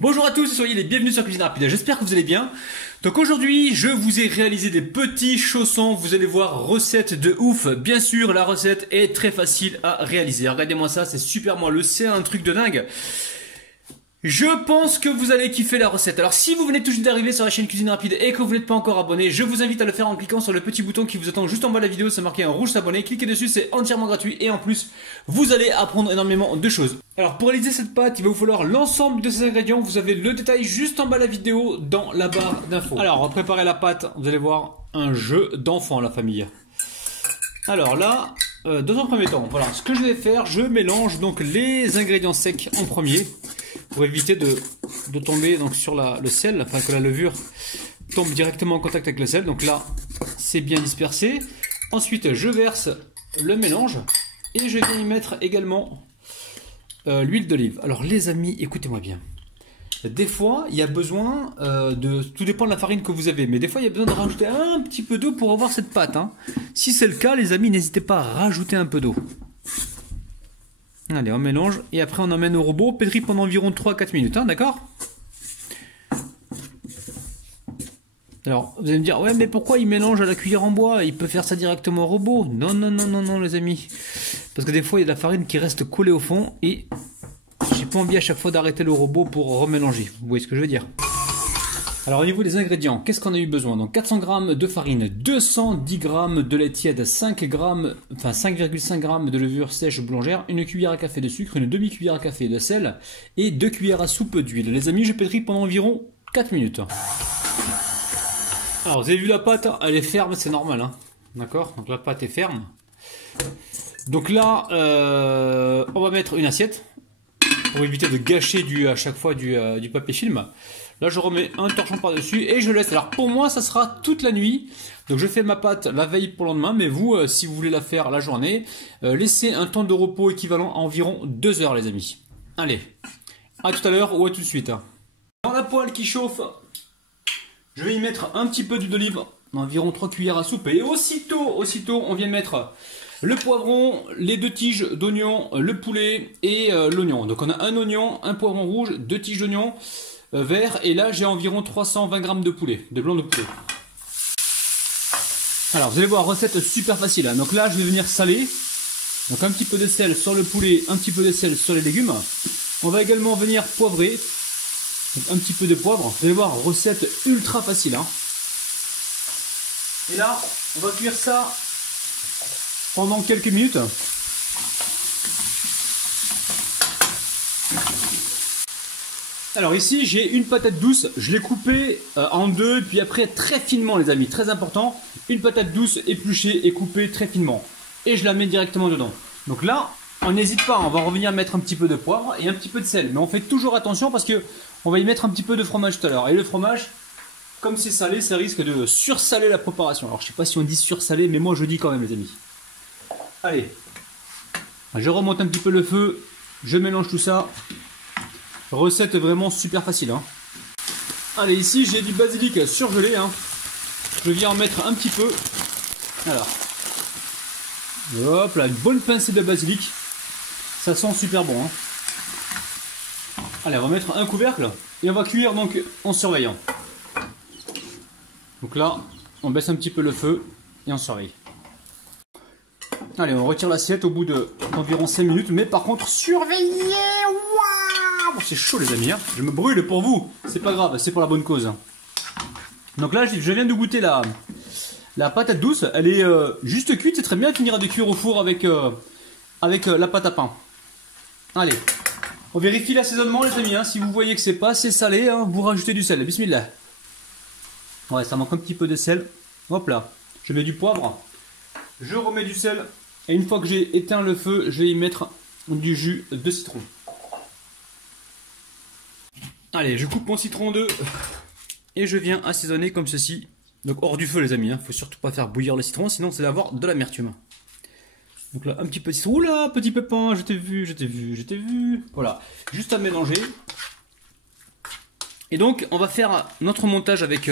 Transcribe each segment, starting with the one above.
Bonjour à tous et soyez les bienvenus sur Cuisine Rapide, j'espère que vous allez bien. Donc aujourd'hui je vous ai réalisé des petits chaussons, vous allez voir, recette de ouf. Bien sûr la recette est très facile à réaliser, regardez-moi ça, c'est super moelleux, c'est un truc de dingue. Je pense que vous allez kiffer la recette. Alors si vous venez tout juste d'arriver sur la chaîne Cuisine Rapide et que vous n'êtes pas encore abonné, je vous invite à le faire en cliquant sur le petit bouton qui vous attend juste en bas de la vidéo, c'est marqué en rouge s'abonner, cliquez dessus, c'est entièrement gratuit et en plus vous allez apprendre énormément de choses. Alors pour réaliser cette pâte, il va vous falloir l'ensemble de ces ingrédients, vous avez le détail juste en bas de la vidéo dans la barre d'infos. Alors pour préparer la pâte, vous allez voir un jeu d'enfant la famille. Alors là, dans un premier temps, voilà, ce que je vais faire, je mélange donc les ingrédients secs en premier. Pour éviter de tomber donc sur le sel, enfin que la levure tombe directement en contact avec le sel. Donc là, c'est bien dispersé. Ensuite, je verse le mélange et je vais y mettre également l'huile d'olive. Alors les amis, écoutez-moi bien. Des fois, il y a besoin tout dépend de la farine que vous avez, mais des fois, il y a besoin de rajouter un petit peu d'eau pour avoir cette pâte, hein. Si c'est le cas, les amis, n'hésitez pas à rajouter un peu d'eau. Allez, on mélange et après on emmène au robot, pétrit pendant environ 3-4 minutes, hein, d'accord? Alors, vous allez me dire, ouais, mais pourquoi il mélange à la cuillère en bois? Il peut faire ça directement au robot. Non, non, non, non, non, les amis. Parce que des fois, il y a de la farine qui reste collée au fond et j'ai pas envie à chaque fois d'arrêter le robot pour remélanger. Vous voyez ce que je veux dire? Alors au niveau des ingrédients, qu'est-ce qu'on a eu besoin? Donc 400 g de farine, 210 g de lait tiède, 5,5 g de levure sèche boulangère, une cuillère à café de sucre, une demi-cuillère à café de sel et 2 cuillères à soupe d'huile. Les amis, je pétris pendant environ 4 minutes. Alors vous avez vu la pâte, elle est ferme, c'est normal, hein. D'accord? Donc la pâte est ferme. Donc là, on va mettre une assiette pour éviter de gâcher à chaque fois du papier film. Là, je remets un torchon par-dessus et je laisse. Alors, pour moi, ça sera toute la nuit. Donc, je fais ma pâte la veille pour le lendemain. Mais vous, si vous voulez la faire la journée, laissez un temps de repos équivalent à environ 2 heures, les amis. Allez, à tout à l'heure ou à tout de suite. Dans la poêle qui chauffe, je vais y mettre un petit peu d'huile d'olive, environ 3 cuillères à soupe. Et aussitôt, on vient mettre le poivron, les 2 tiges d'oignon, le poulet et l'oignon. Donc, on a un oignon, un poivron rouge, 2 tiges d'oignon vert, et là j'ai environ 320 g de poulet, de blanc de poulet. Alors vous allez voir, recette super facile, hein. Donc là je vais venir saler, donc un petit peu de sel sur le poulet, un petit peu de sel sur les légumes. On va également venir poivrer, donc un petit peu de poivre. Vous allez voir, recette ultra facile, hein. Et là on va cuire ça pendant quelques minutes. Alors ici j'ai une patate douce, je l'ai coupée en deux, puis après très finement les amis, très important, une patate douce épluchée et coupée très finement. Et je la mets directement dedans. Donc là, on n'hésite pas, on va revenir mettre un petit peu de poivre et un petit peu de sel. Mais on fait toujours attention parce que on va y mettre un petit peu de fromage tout à l'heure. Et le fromage, comme c'est salé, ça risque de sursaler la préparation. Alors je sais pas si on dit sursaler, mais moi je dis quand même les amis. Allez, je remonte un petit peu le feu, je mélange tout ça. Recette vraiment super facile, hein. Allez, ici j'ai du basilic surgelé, hein. Je viens en mettre un petit peu. Alors, hop là, une bonne pincée de basilic. Ça sent super bon, hein. Allez, on va mettre un couvercle et on va cuire donc en surveillant. Donc là, on baisse un petit peu le feu et on surveille. Allez, on retire l'assiette au bout d'environ 5 minutes, mais par contre, surveillez. C'est chaud les amis, hein. Je me brûle pour vous, c'est pas grave, c'est pour la bonne cause. Donc là je viens de goûter la patate douce, elle est juste cuite, c'est très bien, elle finira de cuire au four avec la pâte à pain. Allez, on vérifie l'assaisonnement les amis, hein. Si vous voyez que c'est pas assez salé, hein, vous rajoutez du sel, bismillah. Ouais, ça manque un petit peu de sel, hop là, je mets du poivre, je remets du sel, et une fois que j'ai éteint le feu, je vais y mettre du jus de citron. Allez, je coupe mon citron en deux et je viens assaisonner comme ceci. Donc hors du feu les amis, hein. Faut surtout pas faire bouillir le citron, sinon c'est d'avoir de l'amertume. Donc là, un petit peu de citron. Oula, petit pépin, je t'ai vu. Voilà, juste à mélanger. Et donc, on va faire notre montage avec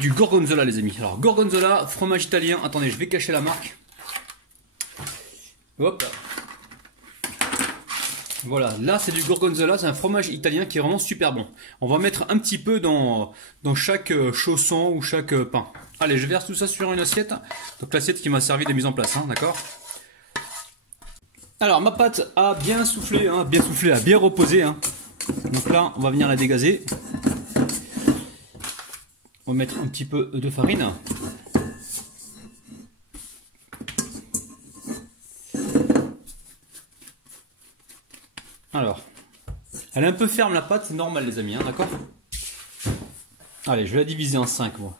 du gorgonzola les amis. Alors gorgonzola, fromage italien. Attendez, je vais cacher la marque. Hop. Voilà, là c'est du gorgonzola, c'est un fromage italien qui est vraiment super bon. On va mettre un petit peu dans chaque chausson ou chaque pain. Allez, je verse tout ça sur une assiette. Donc l'assiette qui m'a servi de mise en place, hein, d'accord? Alors ma pâte a bien soufflé, hein, a bien reposé. Hein. Donc là, on va venir la dégazer. On va mettre un petit peu de farine. Alors, elle est un peu ferme la pâte, c'est normal les amis, hein, d'accord? Allez, je vais la diviser en 5 moi.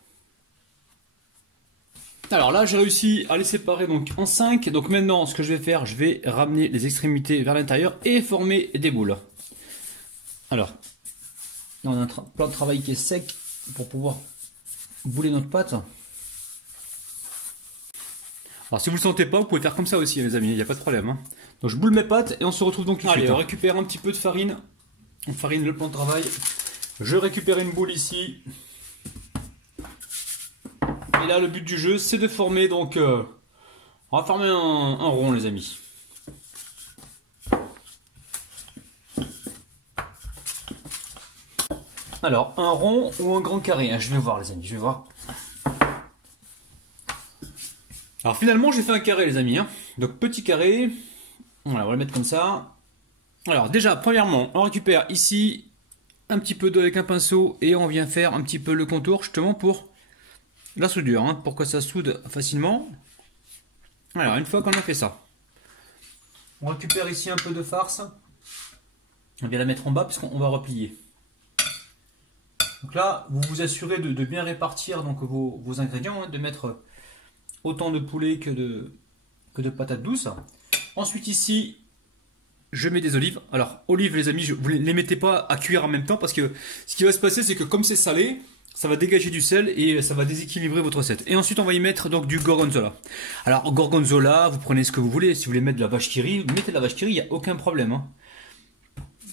Alors là, j'ai réussi à les séparer donc en 5. Donc maintenant, ce que je vais faire, je vais ramener les extrémités vers l'intérieur et former des boules. Alors, là, on a un plan de travail qui est sec pour pouvoir bouler notre pâte. Alors si vous ne le sentez pas, vous pouvez faire comme ça aussi les amis, il n'y a pas de problème. Hein. Donc je boule mes pâtes et on se retrouve donc tout de suite. Allez, on récupère un petit peu de farine. On farine le plan de travail. Je récupère une boule ici. Et là le but du jeu c'est de former donc... on va former un rond les amis. Alors un rond ou un grand carré, je vais voir les amis, je vais voir. Alors finalement j'ai fait un carré les amis, hein. Donc petit carré, voilà, on va le mettre comme ça. Alors déjà premièrement on récupère ici un petit peu d'eau avec un pinceau et on vient faire un petit peu le contour justement pour la soudure, hein, pour que ça soude facilement. Alors une fois qu'on a fait ça, on récupère ici un peu de farce, on vient la mettre en bas parce qu'on va replier. Donc là vous vous assurez de bien répartir donc vos ingrédients, hein, de mettre autant de poulet que de patates douces. Ensuite ici, je mets des olives. Alors olives les amis, vous ne les mettez pas à cuire en même temps parce que ce qui va se passer c'est que comme c'est salé, ça va dégager du sel et ça va déséquilibrer votre recette. Et ensuite on va y mettre donc du gorgonzola. Alors gorgonzola, vous prenez ce que vous voulez. Si vous voulez mettre de la vache qui rit, mettez de la vache qui rit, il n'y a aucun problème. Hein.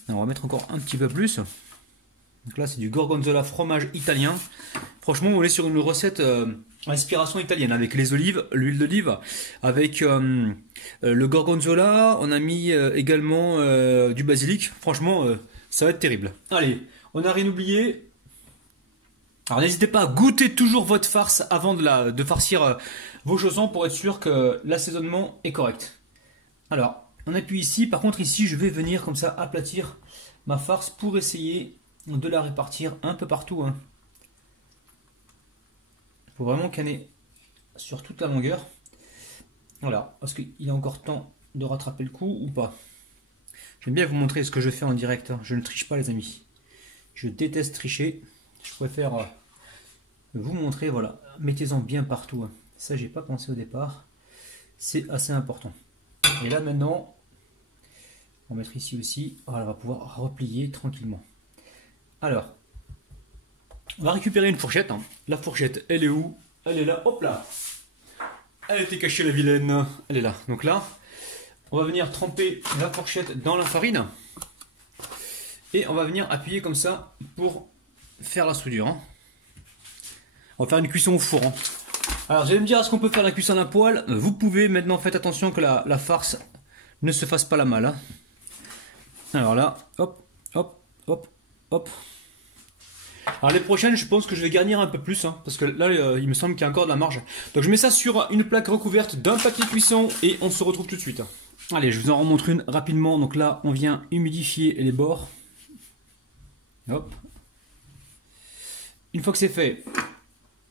Alors, on va mettre encore un petit peu plus. Donc là c'est du gorgonzola fromage italien. Franchement on est sur une recette... inspiration italienne avec les olives, l'huile d'olive, avec le gorgonzola, on a mis également du basilic. Franchement, ça va être terrible. Allez, on n'a rien oublié. Alors n'hésitez pas à goûter toujours votre farce avant de farcir vos chaussons pour être sûr que l'assaisonnement est correct. Alors, on appuie ici. Par contre, ici, je vais venir comme ça aplatir ma farce pour essayer de la répartir un peu partout. Hein. Il faut vraiment canner sur toute la longueur. Voilà, parce qu'il est encore temps de rattraper le coup ou pas. J'aime bien vous montrer ce que je fais en direct. Hein. Je ne triche pas les amis. Je déteste tricher. Je préfère vous montrer, voilà. Mettez-en bien partout. Hein. Ça, j'ai pas pensé au départ. C'est assez important. Et là maintenant, on va mettre ici aussi. Voilà, on va pouvoir replier tranquillement. Alors, on va récupérer une fourchette. Hein. La fourchette, elle est où? Elle est là. Hop là. Elle était cachée la vilaine. Elle est là. Donc là, on va venir tremper la fourchette dans la farine. Et on va venir appuyer comme ça pour faire la soudure. Hein. On va faire une cuisson au four. Hein. Alors, vous allez me dire, est-ce qu'on peut faire la cuisson à poêle? Vous pouvez. Maintenant, faites attention que la farce ne se fasse pas la malle. Hein. Alors là, hop, hop, hop, hop. Alors les prochaines, je pense que je vais garnir un peu plus, hein, parce que là, il me semble qu'il y a encore de la marge. Donc je mets ça sur une plaque recouverte d'un papier cuisson et on se retrouve tout de suite. Allez, je vous en remontre une rapidement. Donc là, on vient humidifier les bords. Hop. Une fois que c'est fait,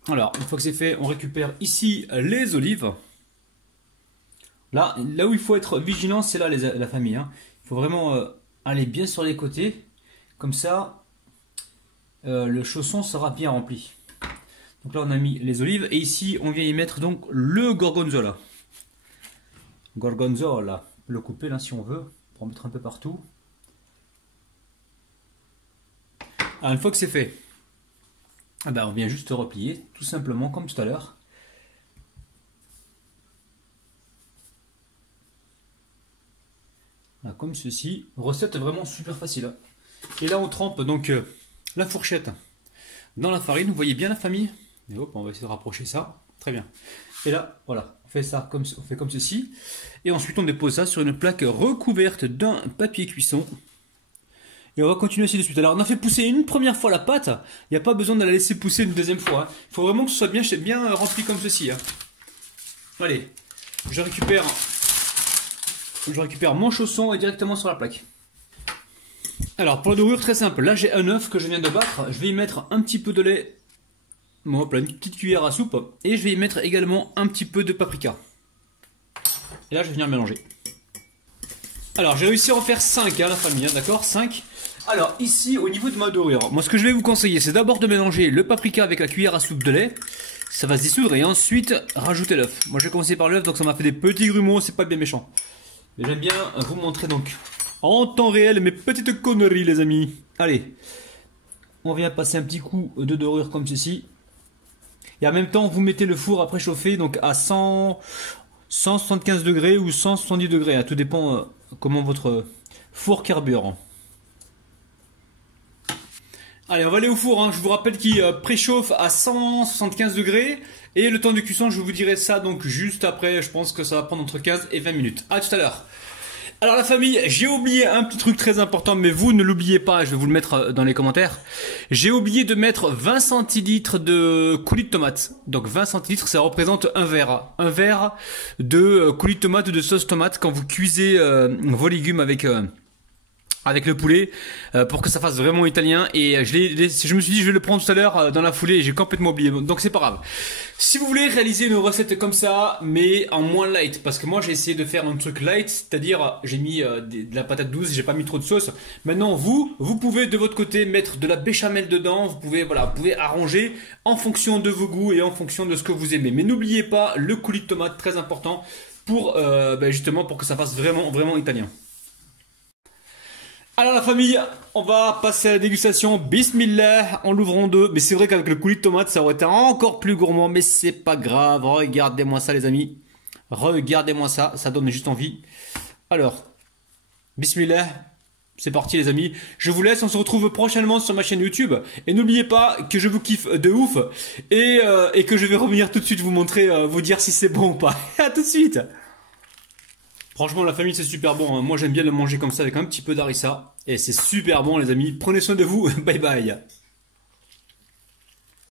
alors une fois que c'est fait, on récupère ici les olives. Là où il faut être vigilant, c'est là la famille. Hein. Il faut vraiment aller bien sur les côtés, comme ça. Le chausson sera bien rempli. Donc là on a mis les olives et ici on vient y mettre donc le gorgonzola. Gorgonzola, on peut le couper là si on veut, pour en mettre un peu partout. Alors une fois que c'est fait, on vient juste replier, tout simplement comme tout à l'heure. Comme ceci, recette vraiment super facile. Hein. Et là on trempe donc la fourchette dans la farine, vous voyez bien la famille. Et hop, on va essayer de rapprocher ça. Très bien. Et là, voilà, on fait comme ceci. Et ensuite on dépose ça sur une plaque recouverte d'un papier cuisson. Et on va continuer ainsi de suite. Alors on a fait pousser une première fois la pâte. Il n'y a pas besoin de la laisser pousser une deuxième fois. Il faut vraiment que ce soit bien rempli comme ceci. Allez, je récupère mon chausson et directement sur la plaque. Alors pour la dorure, très simple. Là j'ai un œuf que je viens de battre. Je vais y mettre un petit peu de lait. Bon, hop là, une petite cuillère à soupe. Et je vais y mettre également un petit peu de paprika. Et là je vais venir mélanger. Alors j'ai réussi à en faire 5 la famille, d'accord, 5. Alors ici au niveau de ma dorure, moi ce que je vais vous conseiller c'est d'abord de mélanger le paprika avec la cuillère à soupe de lait. Ça va se dissoudre et ensuite rajouter l'œuf. Moi je vais commencer par l'œuf, donc ça m'a fait des petits grumeaux, c'est pas bien méchant. Mais j'aime bien vous montrer donc en temps réel mes petites conneries les amis. Allez, on vient passer un petit coup de dorure comme ceci. Et en même temps vous mettez le four à préchauffer donc à 175 degrés ou 170 degrés, tout dépend comment votre four carbure. Allez, on va aller au four, je vous rappelle qu'il préchauffe à 175 degrés et le temps de cuisson je vous dirai ça donc juste après, je pense que ça va prendre entre 15 et 20 minutes. A tout à l'heure. Alors la famille, j'ai oublié un petit truc très important, mais vous ne l'oubliez pas, je vais vous le mettre dans les commentaires. J'ai oublié de mettre 20 centilitres de coulis de tomate. Donc 20 centilitres, ça représente un verre. Un verre de coulis de tomate ou de sauce tomate quand vous cuisez vos légumes avec le poulet pour que ça fasse vraiment italien. Et je me suis dit je vais le prendre tout à l'heure dans la foulée et j'ai complètement oublié. Donc c'est pas grave. Si vous voulez réaliser une recette comme ça, mais en moins light, parce que moi j'ai essayé de faire un truc light, c'est-à-dire j'ai mis de la patate douce, j'ai pas mis trop de sauce. Maintenant vous pouvez de votre côté mettre de la béchamel dedans, vous pouvez arranger en fonction de vos goûts et en fonction de ce que vous aimez. Mais n'oubliez pas le coulis de tomate, très important pour justement pour que ça fasse vraiment italien. Alors la famille, on va passer à la dégustation. Bismillah, en l'ouvrant deux. Mais c'est vrai qu'avec le coulis de tomate, ça aurait été encore plus gourmand, mais c'est pas grave. Regardez-moi ça les amis. Regardez-moi ça, ça donne juste envie. Alors, Bismillah, c'est parti les amis. Je vous laisse, on se retrouve prochainement sur ma chaîne YouTube. Et n'oubliez pas que je vous kiffe de ouf et que je vais revenir tout de suite vous montrer, vous dire si c'est bon ou pas. À tout de suite. Franchement la famille c'est super bon, moi j'aime bien le manger comme ça avec un petit peu d'harissa. Et c'est super bon les amis, prenez soin de vous, bye bye.